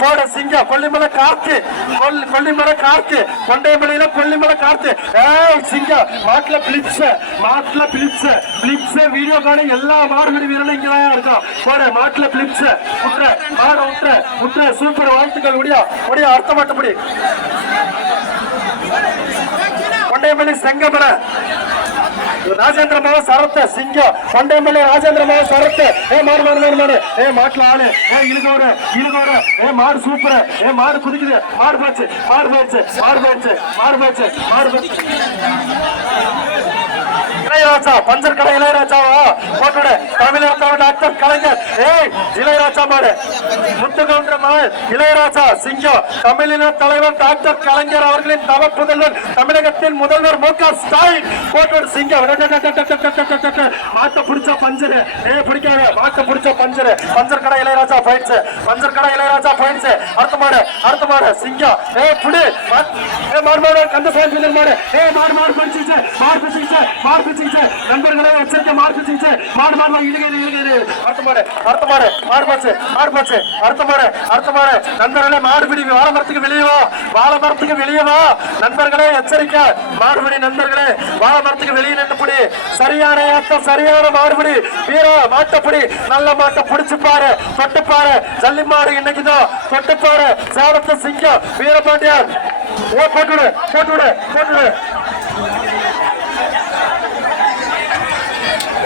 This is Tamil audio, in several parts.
போட சிங்கம் கொல்லிமலை காத்து கொல்லி கொல்லிமலை காத்து கொண்டைமலையில கொல்லிமலை காத்து ஏய் சிங்கம் மாட்டுல பிளிப்ஸ் மாட்டுல பிளிப்ஸ் பிளிப்ஸ் வீடியோ காண எல்லா மாடுபடி வீரர்களும் இங்கதான் இருக்கும். போட மாட்டுல பிளிப்ஸ் உட்ற மாட உட்ற உட்ற சூப்பர் வாழ்த்துக்கள் முடியா முடியா அர்த்தம் மட்டுப்படி கொண்டைமலை செங்கமலை ராஜேந்திர மாவ சரத்த சிங்கம் கொண்டைமலை ராஜேந்திர மாவ சரத்த. ஏ மாடு மாடு மாடு மாடு. ஏ மாட்டுல ஆளு. ஏ இழுகோட இழுகோட. ஏ மாடு சூப்பர். ஏ மாடு குதிக்குது. மாடு போச்சு மாடு போயிடுச்சு மாடு போச்சு மாடு போச்சு மாடு போச்சு இளையராஜா பஞ்சர் கடை இளையராஜாவா? போட்டுட தமிழகத்தோட டாக்டர் கலைஞர். ஏய் இளையராஜா மாடு முத்து கவுண்டர் மாடு இளையராஜா சிங்கம் தமிழின தலைவர் டாக்டர் கலைஞர் அவர்களின் தவ புதல்வர் தமிழகத்தின் முதல்வர் மு க ஸ்டாலின். போட்டுட சிங்கம் ஆட்ட பிடிச்ச பஞ்சரு. ஏ பிடிக்காத. ஆட்ட பிடிச்ச பஞ்சரு. பஞ்சர் கடை இளையராஜா போயிடுச்சு. பஞ்சர் கடை இளையராஜா போயிடுச்சு. அடுத்த மாடு அடுத்த மாடு சிங்கம் ஏ புடி. ஏ மாடு மாடு கந்த சாயல் மாடு. ஏ மாடு மாடு பிடிச்சிச்சு மாடு பிடிச்சிச்சு மாடு பிடிச்சிச்சு நண்பர்களே எச்சரிக்கை. மாடு பிடிச்சிச்சு மாடு மாடு இழுகிறது இழுகிறது அடுத்த மாடு அடுத்த மாடு மாடு போச்சு மாடு போச்சு அடுத்த மாடு அடுத்த மாடு நண்பர்களே மாடு பிடி வாழை மரத்துக்கு வெளியே வா. வாழை மரத்துக்கு வெளியே வா. நண்பர்களே எச்சரிக்கை. மாடுபிடி நண்பர்களே. வாழ மரத்துக்கு வெளியே நின்றுபடி சரியான ஏற்றம் சரியான மாடுபிடி வீரா மாட்டப்பிடி நல்ல மாட்டை பிடிச்சு பாரு. தொட்டு பாரு. ஜல்லி மாடு இன்னைக்குதான். தொட்டு பாரு. சேலத்து சிங்கம் வீரபாண்டியன். ஓ போட்டுவிடு போட்டுடு போட்டுடு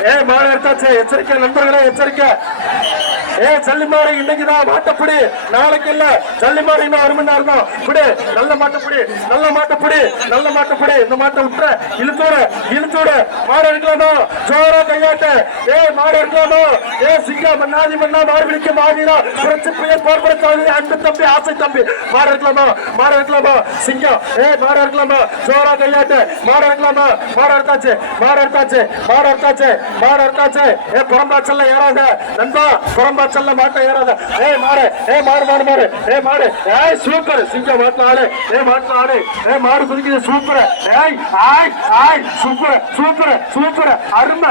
ஏ மாடு எச்சரிக்கை நண்பர்களே எச்சரிக்கை. ஏ சல்லிமாரி இன்னைக்குதான் மாட்டப்படி நாளைக்கு இல்ல சல்லிமாரி இன்னும் ஒரு மணி நேரம் தான். பிடி நல்ல மாட்டப்படி நல்ல மாட்டப்படி நல்ல மாட்டப்படி இந்த மாட்டை விட்டுற இழுத்தோட இழுத்தோட மாடு எடுக்கலாமா? ஜோரா கையாட்ட. ஏ மாடு எடுக்கலாமா? ஏ சிங்கா மண்ணாதி மண்ணா மாடு பிடிக்க புரட்சி பெயர் போர்படுத்தாது அன்பு தம்பி ஆசை தம்பி. மாடு எடுக்கலாமா? மாடு எடுக்கலாமா? சிங்கம் ஏ மாடு எடுக்கலாமா? ஜோரா கையாட்ட. மாடு எடுக்கலாமா? மாடு எடுத்தாச்சு மாடு எடுத்தாச்சு மாடு எடுத்தாச்சு மாடு எடுத்தாச்சு. ஏ புறம்பாச்சல்ல ஏறாத. நண்பா புறம்பாச்சல்ல மாட்டை ஏறாத. ஏ மாடு. ஏ மாடு மாடு மாடு. ஏ மாடு. ஏய் சூப்பர். சிங்கம் மாட்டுல ஆடு ஏ மாட்டுல ஆடு ஏ மாடு குதிக்குது. சூப்பர். ஏய் ஆய் ஆய் சூப்பர். சூப்பர். சூப்பர். அருமை.